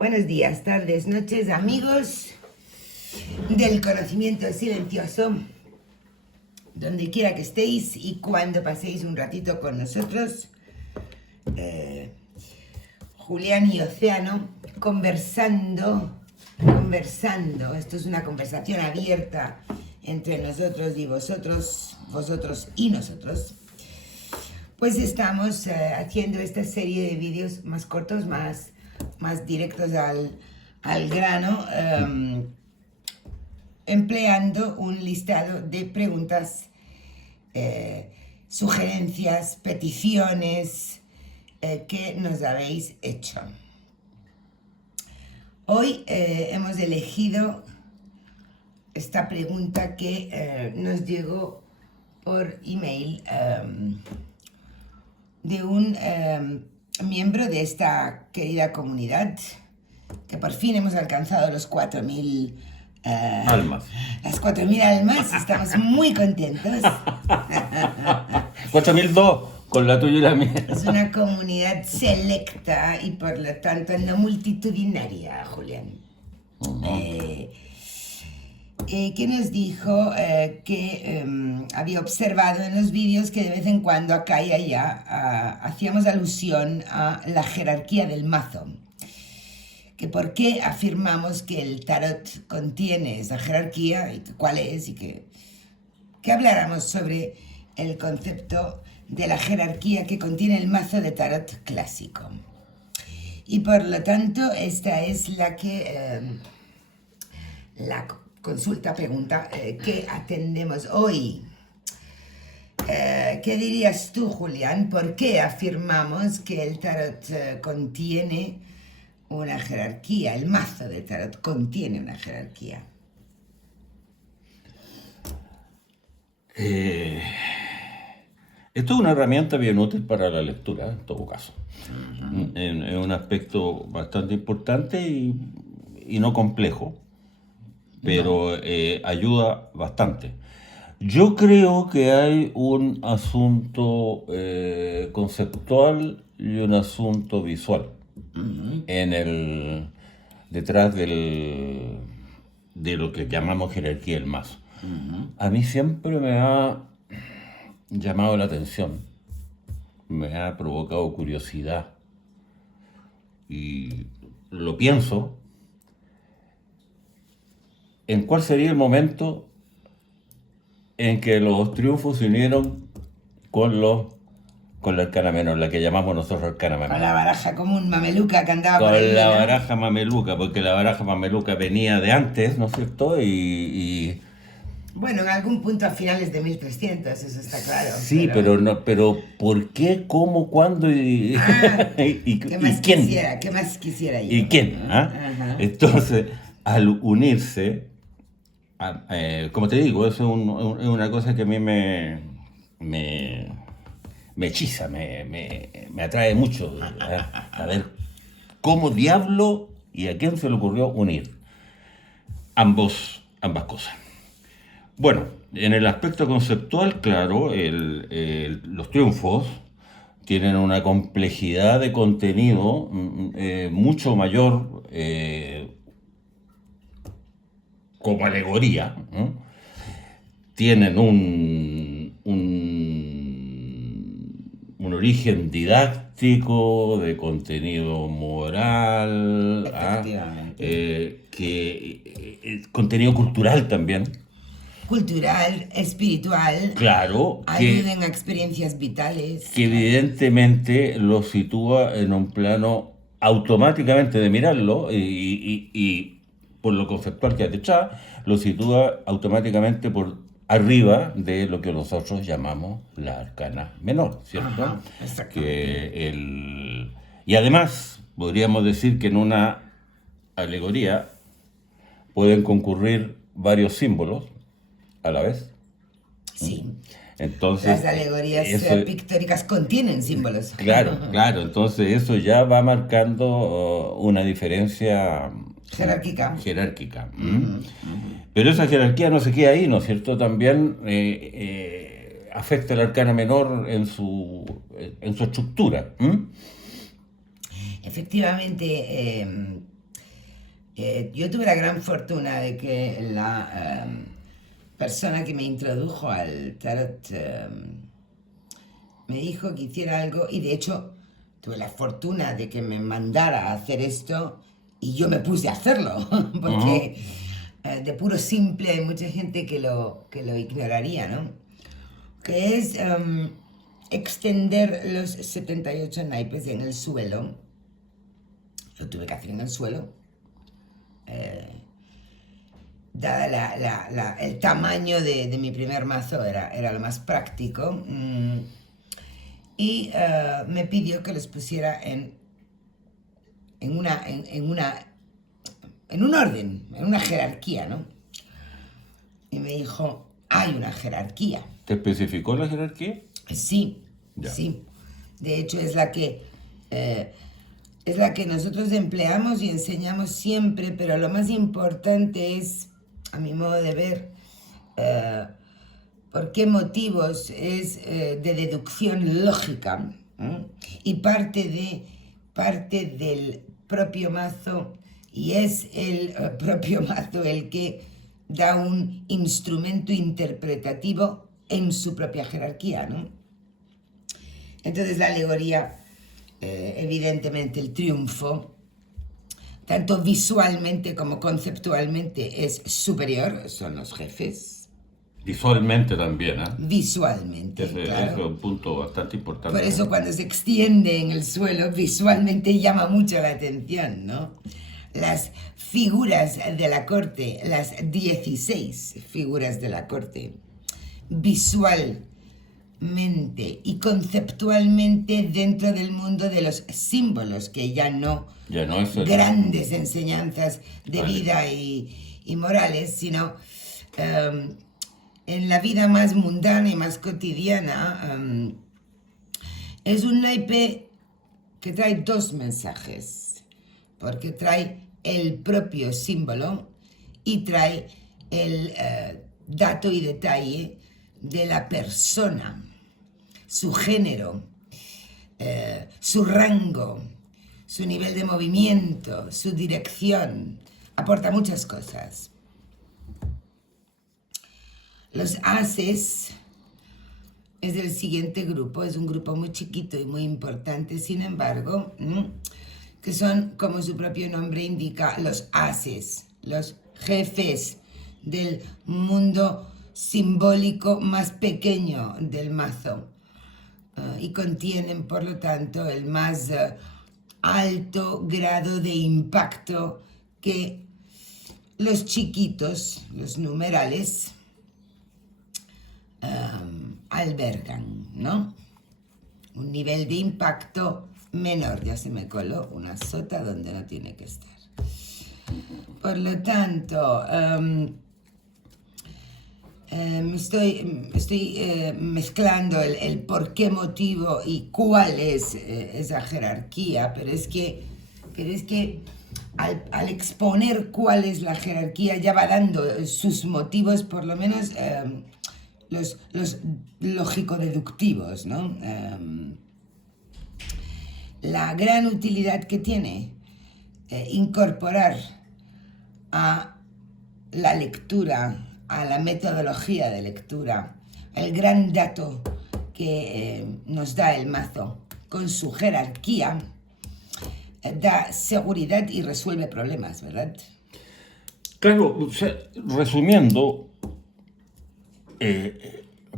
Buenos días, tardes, noches, amigos del conocimiento silencioso, donde quiera que estéis y cuando paséis un ratito con nosotros. Julián y Océano conversando. Esto es una conversación abierta entre nosotros y vosotros y nosotros. Pues estamos haciendo esta serie de vídeos más cortos, más directos al grano, empleando un listado de preguntas, sugerencias, peticiones que nos habéis hecho. Hoy hemos elegido esta pregunta que nos llegó por email de un miembro de esta querida comunidad, que por fin hemos alcanzado los 4.000 almas. Las 4.000 almas, estamos muy contentos. 4.002 con la tuya y la mía. Es una comunidad selecta y por lo tanto no multitudinaria, Julián. Que nos dijo que había observado en los vídeos que de vez en cuando acá y allá hacíamos alusión a la jerarquía del mazo. Que por qué afirmamos que el tarot contiene esa jerarquía, y cuál es, y que habláramos sobre el concepto de la jerarquía que contiene el mazo de tarot clásico. Y por lo tanto, esta es la pregunta que atendemos hoy. ¿Qué dirías tú, Julián? ¿Por qué afirmamos que el tarot contiene una jerarquía? El mazo de tarot contiene una jerarquía. Esto es una herramienta bien útil para la lectura, en todo caso. Es un aspecto bastante importante y no complejo, pero ayuda bastante. Yo creo que hay un asunto conceptual y un asunto visual detrás de lo que llamamos jerarquía del mazo. A mí siempre me ha llamado la atención, me ha provocado curiosidad y lo pienso en cuál sería el momento en que los triunfos se unieron con la arcana menor, la que llamamos nosotros arcana menor. Con la baraja común mameluca que andaba por ahí. Con la ¿no? baraja mameluca, porque la baraja mameluca venía de antes, ¿no es cierto? Y bueno, en algún punto a finales de 1300, eso está claro. sí, pero ¿por qué, cómo, cuándo y ¿qué más quién? ¿Qué más quisiera yo? ¿Y quién? Entonces, al unirse, como te digo, eso es una cosa que a mí me hechiza, me atrae mucho. A ver, ¿cómo diablo y a quién se le ocurrió unir ambas cosas? Bueno, en el aspecto conceptual, claro, los triunfos tienen una complejidad de contenido mucho mayor como alegoría. Tienen un origen didáctico, de contenido moral, contenido cultural también. Cultural, espiritual, claro, ayuden a experiencias vitales. Que evidentemente lo sitúa en un plano automáticamente de mirarlo y por lo conceptual que hay detrás, lo sitúa automáticamente por arriba de lo que nosotros llamamos la arcana menor, ¿cierto? Y además, podríamos decir que en una alegoría pueden concurrir varios símbolos a la vez. Sí. Entonces, las alegorías pictóricas contienen símbolos. Claro, entonces eso ya va marcando una diferencia jerárquica. Pero esa jerarquía no se queda ahí, ¿no es cierto? También afecta al arcana menor en su estructura. Efectivamente, Yo tuve la gran fortuna de que la persona que me introdujo al tarot me dijo que hiciera algo y de hecho tuve la fortuna de que me mandara a hacer esto y yo me puse a hacerlo, porque de puro simple hay mucha gente que lo ignoraría, ¿no? Que es extender los 78 naipes en el suelo. Lo tuve que hacer en el suelo. Dada el tamaño de mi primer mazo, era lo más práctico. Y me pidió que los pusiera en un orden, en una jerarquía, ¿no? Y me dijo, hay una jerarquía. ¿Te especificó la jerarquía? Sí, Ya. sí. De hecho, es la que nosotros empleamos y enseñamos siempre, pero lo más importante es, a mi modo de ver, por qué motivos es de deducción lógica, ¿eh? Y parte del propio mazo, y es el propio mazo el que da un instrumento interpretativo en su propia jerarquía, ¿no? Entonces la alegoría, evidentemente el triunfo, tanto visualmente como conceptualmente, es superior, son los jefes. Visualmente también, ¿eh? Visualmente, claro. Es un punto bastante importante. Por eso cuando se extiende en el suelo, visualmente llama mucho la atención, ¿no? Las figuras de la corte, las 16 figuras de la corte, visualmente y conceptualmente dentro del mundo de los símbolos, que ya no es grandes enseñanzas de vida y morales, sino en la vida más mundana y más cotidiana. Es un naipe que trae dos mensajes, porque trae el propio símbolo y trae el dato y detalle de la persona, su género, su rango, su nivel de movimiento, su dirección. Aporta muchas cosas. Los ases es del siguiente grupo, es un grupo muy chiquito y muy importante, sin embargo, que son, como su propio nombre indica, los ases, los jefes del mundo simbólico más pequeño del mazo, y contienen, por lo tanto, el más alto grado de impacto que los chiquitos, los numerales, albergan, ¿no? Un nivel de impacto menor. Ya se me coló una sota donde no tiene que estar. Por lo tanto, estoy mezclando el por qué motivo y cuál es esa jerarquía, pero es que al exponer cuál es la jerarquía ya va dando sus motivos, por lo menos los lógico-deductivos, ¿no? La gran utilidad que tiene incorporar a la lectura, a la metodología de lectura, el gran dato que nos da el mazo con su jerarquía, da seguridad y resuelve problemas, ¿verdad? Claro, o sea, resumiendo,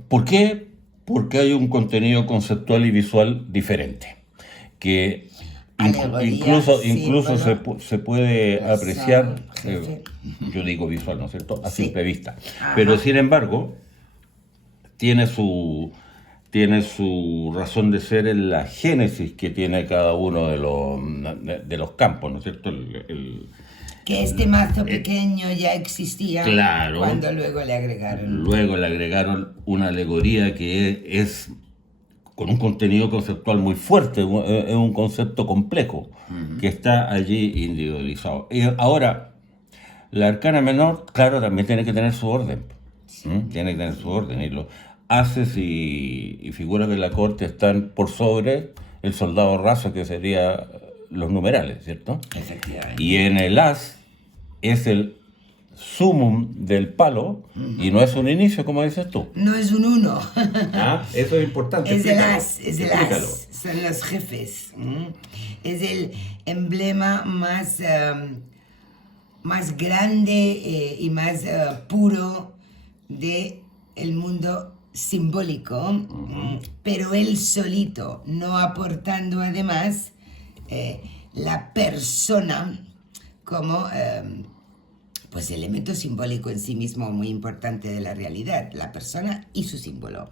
¿por qué? Porque hay un contenido conceptual y visual diferente, que incluso se puede apreciar, yo digo visual, ¿no es cierto?, a simple vista. Ajá. Pero sin embargo, tiene su razón de ser en la génesis que tiene cada uno de los campos, ¿no es cierto? Que este mazo pequeño ya existía, claro, cuando luego le agregaron. Luego le agregaron una alegoría que es con un contenido conceptual muy fuerte, es un concepto complejo, que está allí individualizado. Y ahora, la arcana menor, claro, también tiene que tener su orden. Sí. Tiene que tener su orden. Y los ases y figuras de la corte están por sobre el soldado raso, que sería los numerales, ¿cierto? Efectivamente. Y en el as es el sumum del palo y no es un inicio, como dices tú. No es un 1. Eso es importante. Es el as, Explícalo. son los jefes. Es el emblema más grande y más puro de el mundo simbólico, pero él solito, no aportando además la persona como pues elemento simbólico en sí mismo muy importante de la realidad, la persona y su símbolo.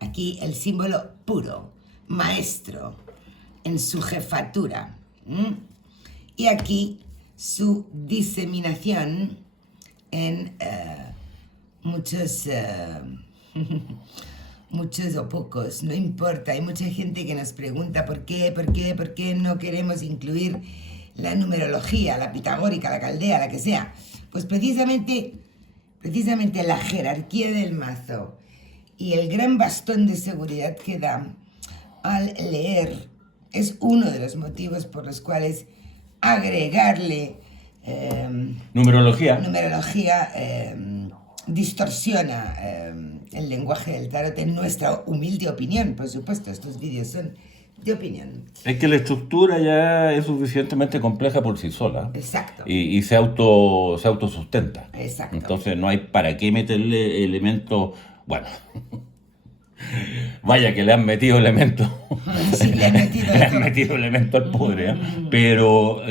Aquí el símbolo puro, maestro, en su jefatura. Y aquí su diseminación en muchos o pocos, no importa. Hay mucha gente que nos pregunta por qué no queremos incluir la numerología, la pitagórica, la caldea, la que sea. Pues precisamente la jerarquía del mazo y el gran bastón de seguridad que da al leer es uno de los motivos por los cuales agregarle numerología distorsiona el lenguaje del tarot, en nuestra humilde opinión. Por supuesto, estos vídeos son de opinión. Es que la estructura ya es suficientemente compleja por sí sola. Exacto. Y se autosustenta. Exacto. Entonces no hay para qué meterle elementos. Bueno, vaya que le han metido elementos. Sí, le han metido elementos al pudre, pero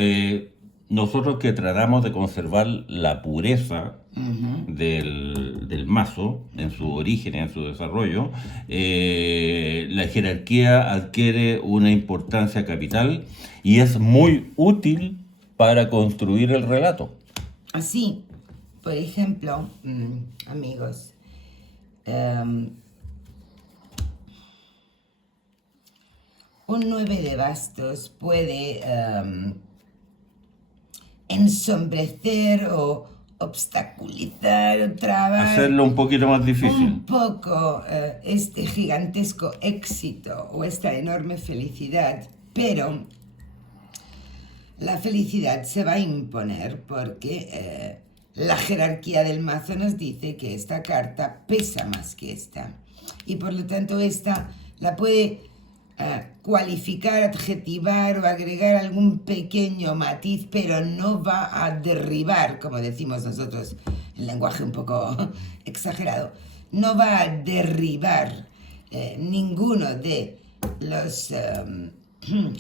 nosotros que tratamos de conservar la pureza del mazo en su origen y en su desarrollo, la jerarquía adquiere una importancia capital y es muy útil para construir el relato. Así, por ejemplo, amigos, un 9 de bastos puede ensombrecer o obstaculizar o trabar, hacerlo un poquito más difícil. Un poco este gigantesco éxito o esta enorme felicidad, pero la felicidad se va a imponer porque la jerarquía del mazo nos dice que esta carta pesa más que esta y por lo tanto esta la puede cualificar, adjetivar o agregar algún pequeño matiz, pero no va a derribar, como decimos nosotros en lenguaje un poco exagerado, no va a derribar ninguno de los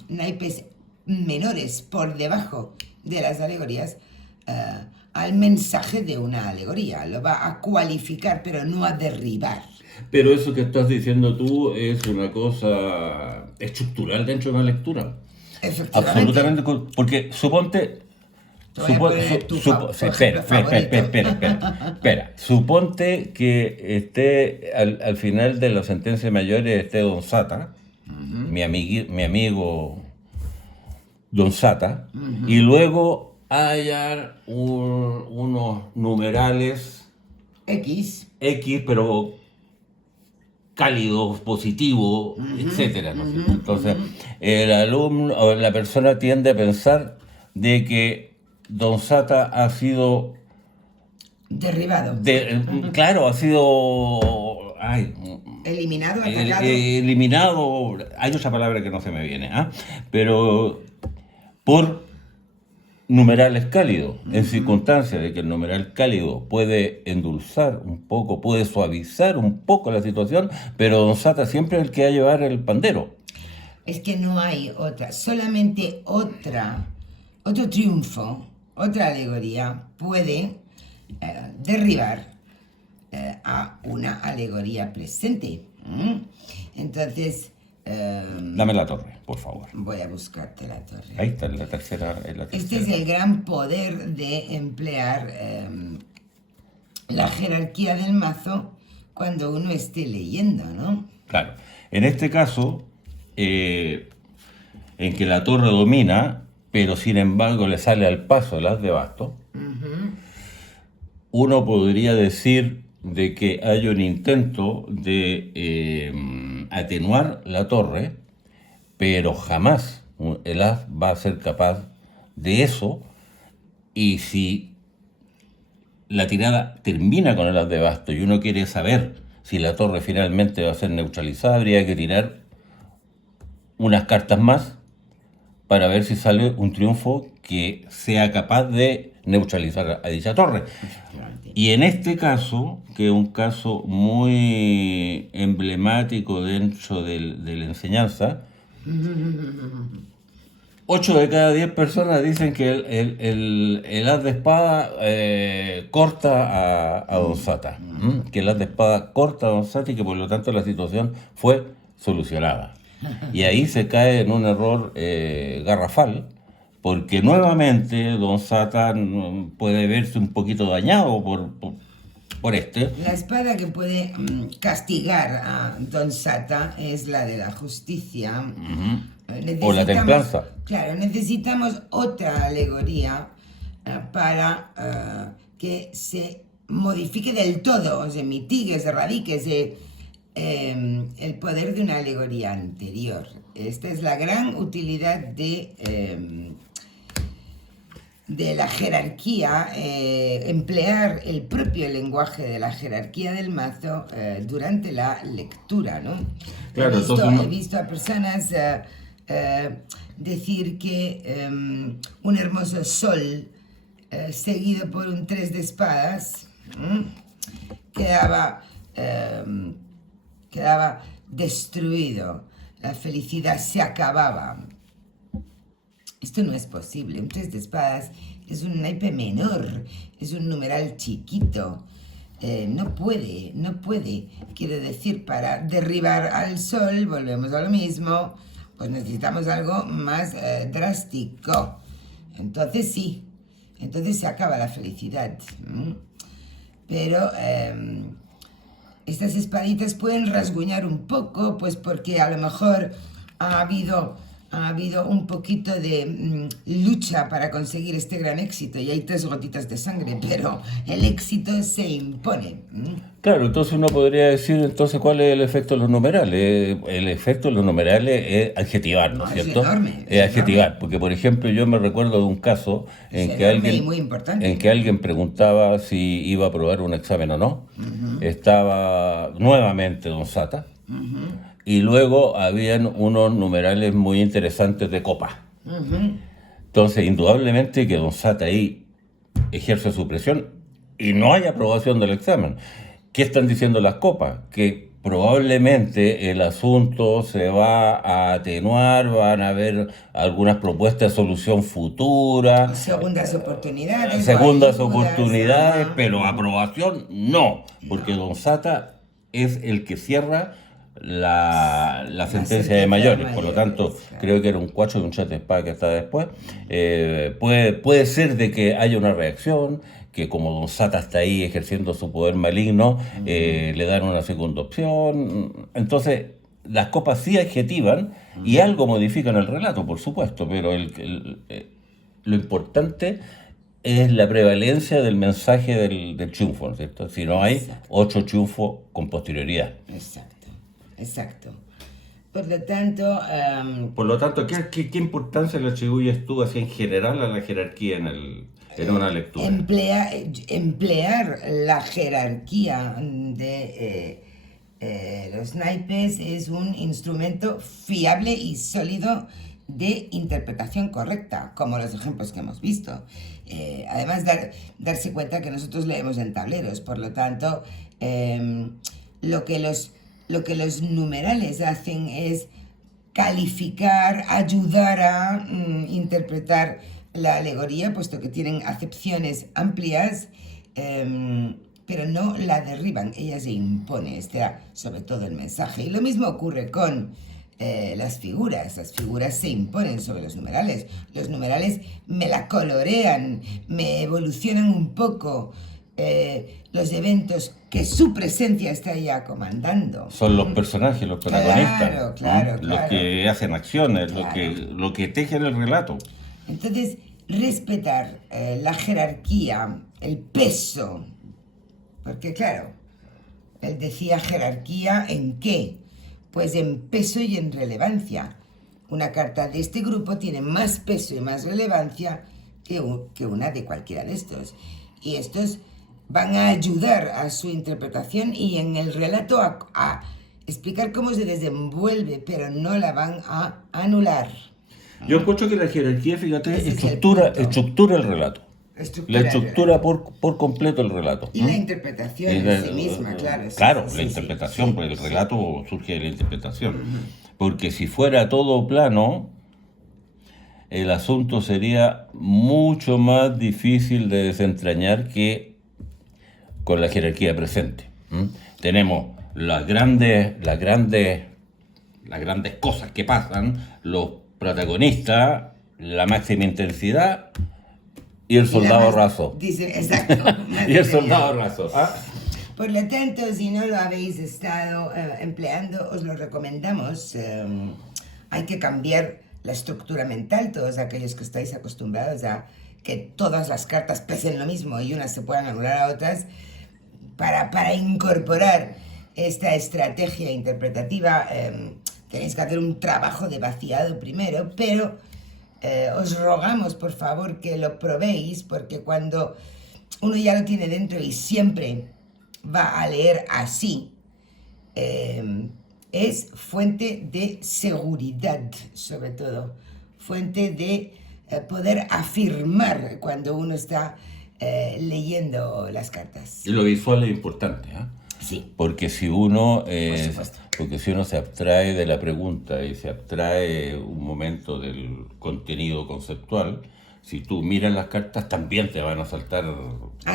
naipes menores por debajo de las alegorías al mensaje de una alegoría. Lo va a cualificar, pero no a derribar. Pero eso que estás diciendo tú es una cosa estructural dentro de una lectura. Efectivamente. Absolutamente, porque suponte... Espera. Suponte que esté al final de la sentencia mayor esté Don Sata, mi amigo Don Sata, y luego haya unos numerales X, pero cálidos, positivos, etcétera, ¿no? Entonces, el alumno o la persona tiende a pensar de que Don Sata ha sido derribado. Claro, ha sido eliminado, atacado. Eliminado, hay otra palabra que no se me viene, pero por numerales cálidos, en circunstancias de que el numeral cálido puede endulzar un poco, puede suavizar un poco la situación, pero Don Sata siempre es el que va a llevar el pandero. Es que no hay otra, solamente otro triunfo, otra alegoría puede derribar a una alegoría presente. Entonces... dame la torre, por favor. Voy a buscarte la torre. Ahí está, la tercera. Este es el gran poder de emplear la jerarquía del mazo cuando uno esté leyendo, ¿no? Claro. En este caso, en que la torre domina, pero sin embargo le sale al paso el as de bastos, uno podría decir de que hay un intento de atenuar la torre, pero jamás el as va a ser capaz de eso Y si la tirada termina con el as de basto y uno quiere saber si la torre finalmente va a ser neutralizada, habría que tirar unas cartas más para ver si sale un triunfo que sea capaz de neutralizar a dicha torre. Y en este caso, que es un caso muy emblemático dentro de la enseñanza, 8 de cada 10 personas dicen que el as de espada corta a Don Sata. Que el as de espada corta a Don Sata y que por lo tanto la situación fue solucionada. Y ahí se cae en un error garrafal, porque nuevamente Don Sata puede verse un poquito dañado por este. La espada que puede castigar a Don Sata es la de la justicia. O la templanza. Claro, necesitamos otra alegoría para que se modifique del todo, se mitigue, se erradique el poder de una alegoría anterior. Esta es la gran utilidad de la jerarquía, emplear el propio lenguaje de la jerarquía del mazo durante la lectura, ¿no? Claro, He visto a personas decir que un hermoso sol seguido por un 3 de espadas quedaba destruido, la felicidad se acababa. Esto no es posible. Un 3 de espadas es un naipe menor, es un numeral chiquito. No puede. Quiero decir, para derribar al sol, volvemos a lo mismo, pues necesitamos algo más drástico. Entonces sí, entonces se acaba la felicidad. Pero estas espaditas pueden rasguñar un poco, pues porque a lo mejor ha habido un poquito de lucha para conseguir este gran éxito y hay 3 gotitas de sangre, pero el éxito se impone. Claro, entonces uno podría decir, entonces, ¿cuál es el efecto de los numerales? El efecto de los numerales es adjetivar, ¿no es cierto? Es enorme. Es adjetivar, porque por ejemplo yo me recuerdo de un caso en que alguien preguntaba si iba a aprobar un examen o no. Estaba nuevamente Don Sata. Y luego habían unos numerales muy interesantes de copa. Entonces, indudablemente que Don Sata ahí ejerce su presión y no hay aprobación del examen. ¿Qué están diciendo las copas? Que probablemente el asunto se va a atenuar, van a haber algunas propuestas de solución futura. Segundas oportunidades. Pero aprobación no, porque Don Sata es el que cierra la sentencia de mayores, por lo tanto, claro. Creo que era un 4 de un chat de espada que está después. Puede ser de que haya una reacción, que como Don Sata está ahí ejerciendo su poder maligno, le dan una segunda opción. Entonces, las copas sí adjetivan y algo modifican el relato, por supuesto, pero lo importante es la prevalencia del mensaje del triunfo, ¿no es cierto? Si no hay otro triunfo con posterioridad. Exacto. Por lo tanto, ¿qué importancia le atribuyes tú así en general a la jerarquía en una lectura? Emplear la jerarquía de los naipes es un instrumento fiable y sólido de interpretación correcta, como los ejemplos que hemos visto. Además, darse cuenta que nosotros leemos en tableros, por lo tanto, lo que los numerales hacen es calificar, ayudar a interpretar la alegoría, puesto que tienen acepciones amplias, pero no la derriban, ella se impone, sobre todo el mensaje. Y lo mismo ocurre con las figuras se imponen sobre los numerales me la colorean, me evolucionan un poco los eventos que su presencia está ya comandando. Son los personajes, los protagonistas, claro. Los que hacen acciones, lo que tejen el relato. Entonces, respetar la jerarquía, el peso, porque claro, él decía jerarquía ¿en qué? Pues en peso y en relevancia. Una carta de este grupo tiene más peso y más relevancia que una de cualquiera de estos. Y estos van a ayudar a su interpretación y en el relato a explicar cómo se desenvuelve, pero no la van a anular. Yo encuentro que la jerarquía, fíjate, Ese es el estructura punto. el relato. Estructura La el estructura relato. por completo el relato. Y la interpretación en sí misma, claro. Claro, Sí, la sí, interpretación, sí, porque el sí. relato surge de la interpretación. Porque si fuera todo plano, el asunto sería mucho más difícil de desentrañar que con la jerarquía presente. Tenemos las grandes cosas que pasan, los protagonistas, la máxima intensidad y el Y la soldado más- raso. Dice, exacto. más Y el detallado. soldado raso. ¿Ah? Por lo tanto, si no lo habéis estado empleando, os lo recomendamos. Hay que cambiar la estructura mental, todos aquellos que estáis acostumbrados a que todas las cartas pesen lo mismo y unas se puedan anular a otras, para incorporar esta estrategia interpretativa tenéis que hacer un trabajo de vaciado primero, pero os rogamos por favor que lo probéis, porque cuando uno ya lo tiene dentro y siempre va a leer así, es fuente de seguridad, sobre todo, fuente de poder afirmar cuando uno está leyendo las cartas. Y lo visual es importante, ¿ah? Sí. Porque si uno supuesto. se abstrae de la pregunta y se abstrae un momento del contenido conceptual, si tú miras las cartas también te van a saltar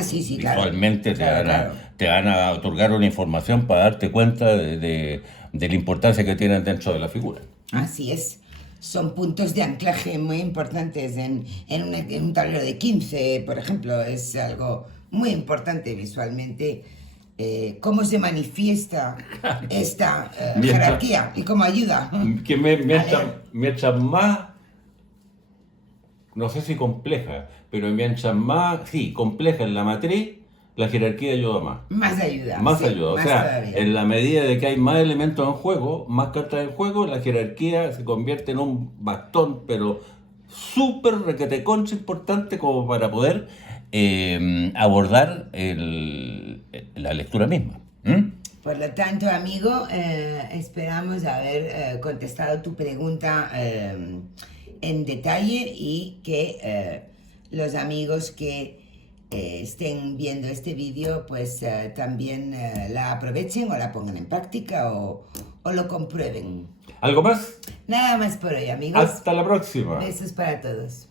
Sí, claro. visualmente, Claro. te van a otorgar una información para darte cuenta de la importancia que tienen dentro de la figura. Así es. Son puntos de anclaje muy importantes en un tablero de 15, por ejemplo. Es algo muy importante visualmente. Cómo se manifiesta esta jerarquía y cómo ayuda. Que mientras más, no sé si compleja, pero mientras más, sí, compleja en la matriz, la jerarquía ayuda más. Más ayuda. Más sí, ayuda, o más sea, todavía. en la medida de que hay más elementos en juego, más cartas en juego, la jerarquía se convierte en un bastón, pero súper requete concha importante como para poder abordar la lectura misma. Por lo tanto, amigo, esperamos haber contestado tu pregunta en detalle y que los amigos que estén viendo este vídeo pues también la aprovechen o la pongan en práctica o lo comprueben. ¿Algo más? Nada más por hoy, amigos. Hasta la próxima. Besos para todos.